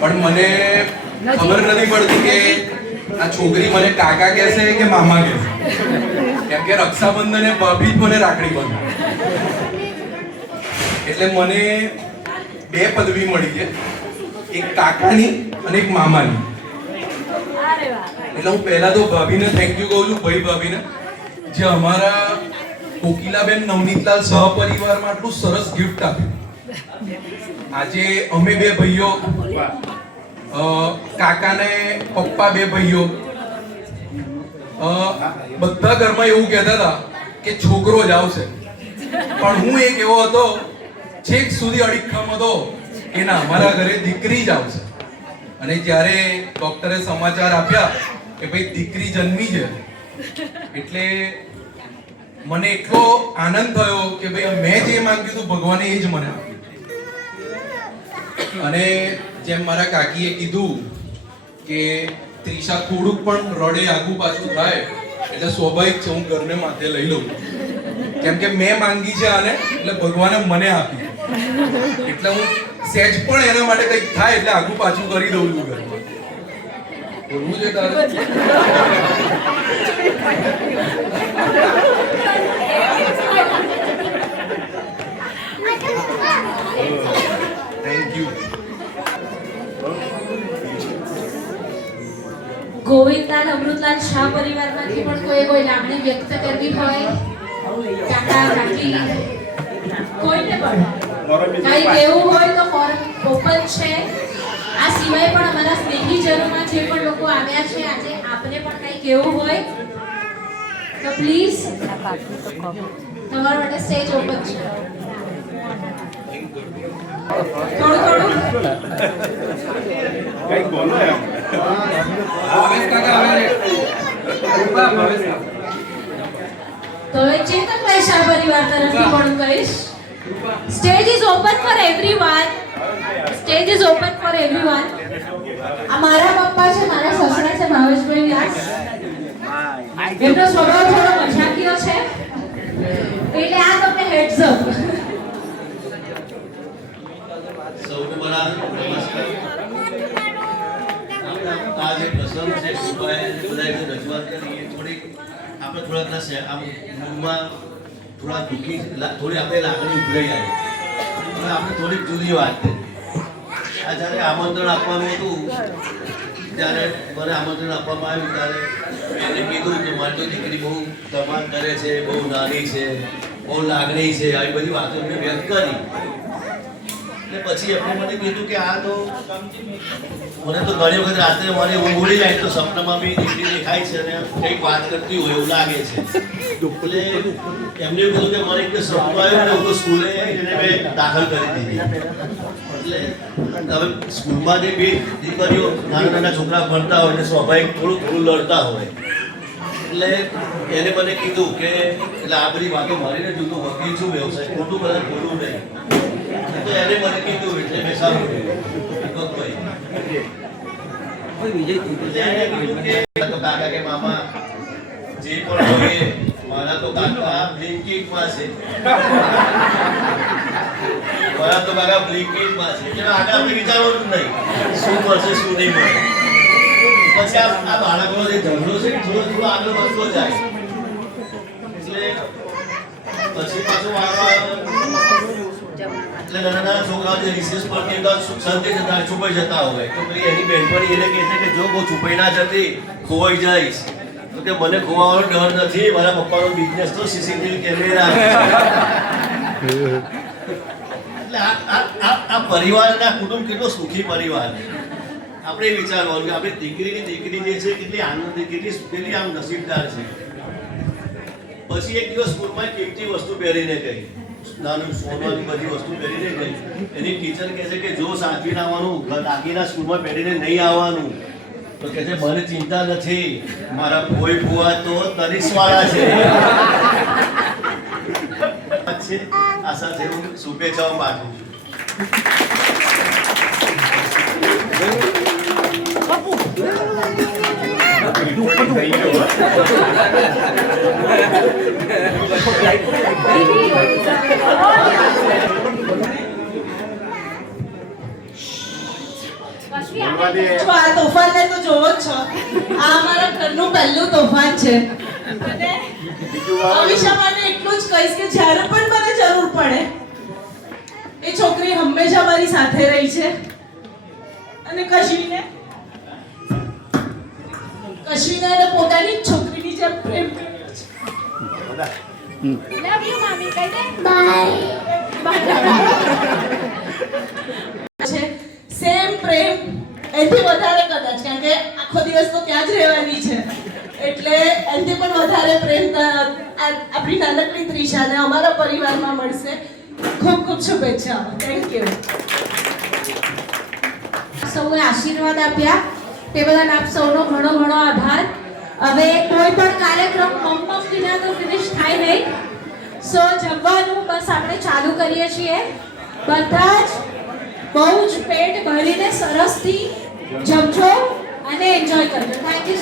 પણ મને ખબર નથી પડતી કે આ છોકરી મને કાકા કહેશે કે મામા કહેશે, કેમ કે રક્ષાબંધને ભાભી જ મને રાખડી બાંધે. એટલે મને બે પદવી મળી છે, એક કાકાની અને એક મામાની. એટલે હું પહેલા તો ભાભીને થેન્ક યુ કહું છું, ભાઈ ભાભીને, જે અમારા કોકિલાબેન નવનીતલાલ સહપરિવારમાં આટલું સરસ ગિફ્ટ આપ્યું. આજે અમે બે ભાઈઓ, કાકાને પપ્પા બે ભાઈઓ, બધા ઘરમાં એવું કહેતા હતા કે છોકરો જ આવશે, પણ હું એક એવો હતો છેક સુધી અડીખમ હતો કે ના, અમારા ઘરે દીકરી જ આવશે. અને જ્યારે ડોક્ટરે સમાચાર આપ્યા કે ભાઈ દીકરી જન્મી છે, એટલે મને એટલો આનંદ થયો કે ભાઈ મેં જે માંગ્યું હતું ભગવાને એ જ મને આપ્યું. અને જેમ મારા કાકીએ કીધું કે ત્રિષા થોડુંક પણ રડે, આગુ પાછું થાય એટલે સ્વાભાવિક છે હું ઘરને માથે લઈ લઉં, કેમ કે મેં માંગી છે આને, એટલે ભગવાને મને આપી. એટલે હું સહેજ પણ એના માટે કંઈક થાય એટલે આગુ પાછું કરી દઉં છું ઘરમાં. બોલવું છે તારે? Thank you. ગોવિંદલાલ અમૃતલાલ શાહ પરિવારમાંથી પણ કોઈ લાગણી વ્યક્ત કરવી હોય, કાકા કાકી કોઈને પણ કઈ કેવું હોય તો ફોરમ ઓપન છે. આ સિવાય પણ અમારા સ્નેહીજનોમાં જે પણ લોકો આવ્યા છે આજે, આપને પણ કઈ કેવું હોય તો પ્લીઝ તમારા માટે સ્ટેજ ઓપન છે. થોડું કઈક બોલો એમ. તો હવે ચેતનભાઈ શાહ પરિવાર તરફથી પણ કહીશ, stage is open four everyone. Stage is open four everyone. આ મારા પપ્પા છે, મારા સસરા છે ભાવેશભાઈ વ્યાસ. એમનો સ્વભાવ થોડો મજાકીયો છે, એટલે આ તમને હેડ્સ અપ. સૌને મારા નમસ્કાર. આ જે પ્રસંગ છે, બધા રજૂઆત કરી એ થોડીક આપણે થોડાક આમ મનમાં થોડા દુઃખી, થોડી આપણે લાગણી ઉભરાઈ આવી. અને આપણે થોડીક જુદી વાત કરી. આ જ્યારે આમંત્રણ આપવાનું હતું, ત્યારે મને આમંત્રણ આપવામાં આવ્યું ત્યારે એને કીધું કે મારી તો દીકરી બહુ ધમાલ કરે છે, બહુ નાની છે, બહુ લાગણી છે, આવી બધી વાતો મેં વ્યક્ત કરી. એટલે પછી એમણે મને કીધું કે આ તો મને તો ઘણી વખત રાત્રે મને ઊંઘ ઉડી જાય તો સપનામાં બી દીકરી દેખાય છે અને કંઈક વાત કરતી હોય એવું લાગે છે. એટલે એમને કીધું કે મને એક સપનું આવ્યું ને હું સ્કૂલે એને મેં દાખલ કરી દીધી. એટલે હવે સ્કૂલમાં જે બે દીકરીઓ નાના નાના છોકરા ભણતા હોય એટલે સ્વાભાવિક થોડું લડતા હોય. એટલે એને મને કીધું કે એટલે આ બધી વાતો મારીને જુદું વકીલ છું, વ્યવસાય ખોટું કદાચ બોલવું નહીં. તો એને મને કીધું એટલે મેં સાંભળ્યું કાકા કે મામા જે પણ હોય મારા તો કાકા બ્લિંકિટમાં છે, મારા તો કાકા બ્લિંકિટમાં છે. એટલે આગળ આપણે વિચારવાનું નહીં શું મળશે શું નહીં મળે. પછી આ બાળકોનો જે ઝઘડો છે થોડો થોડો આગળ વધતો જાય. એટલે પછી પાછું એટલે નાના છોકરાઓ જે રિસેસ પર કે શાંતિ જતા છુપાઈ જતા હોય તો પેલી એની બહેનપણી એને કહે છે કે જો બહુ છુપાઈ ના જતી ખોવાઈ જઈશ. તો કે મને ખોવાનો ડર નથી, મારા પપ્પાનો બિઝનેસ તો સીસીટીવી કેમેરા. એટલે આ પરિવારના કુટુંબ કેટલો સુખી પરિવાર. આપણે વિચારવાનું કે આપણી દીકરી જે છે કેટલી આનંદી, કેટલી આમ નસીબદાર છે. પછી એક દિવસ સ્કૂલમાં કિંમતી વસ્તુ પહેરીને ગઈ, નાનું સોનાની બધી વસ્તુ પહેરીને ગઈ. એની ટીચર કહે છે કે જો સાચવીને આવવાનું, દાગીના સ્કૂલમાં પહેરીને નહીં આવવાનું. તો કહે છે મને ચિંતા નથી, મારા કોઈ ફુવા તો તરીસવાળા છે. આ સાથે હું શુભેચ્છાઓ પાઠવું છું. જો આ તોફાનને તો જોવો જ છો. આ અમારા ઘરનું પહેલું તોફાન છે. અને અવિશા માટે એટલું જ કહીશ કે જ્યારે પણ મને જરૂર પડે એ છોકરી હંમેશા મારી સાથે રહી છે. અને કશ્મીને એને પોતાની છોકરીની જેમ પ્રેમ કર્યો છે. સેમ પ્રેમ એથી વધારે કદાચ, કારણ કે આખો દિવસ તો ત્યાં જ રહેવાની છે, એટલે એનાથી પણ વધારે પ્રેમ આપણી નાનકડી ત્રિશાને અમારા પરિવારમાં મળશે. ખૂબ ખૂબ શુભેચ્છાઓ. Thank you. સૌએ આશીર્વાદ આપ્યા તે બદલ આપ સૌનો ઘણો ઘણો આભાર. હવે કોઈ પણ કાર્યક્રમ મમ્મમ વિના તો ફિનિશ થાય નહીં. સો જમવાનું બસ આપણે ચાલુ કરીએ છીએ. બધા જ બહુ જ પેટ ભરીને સરસથી જમજો અને એન્જોય કરજો. Thank you.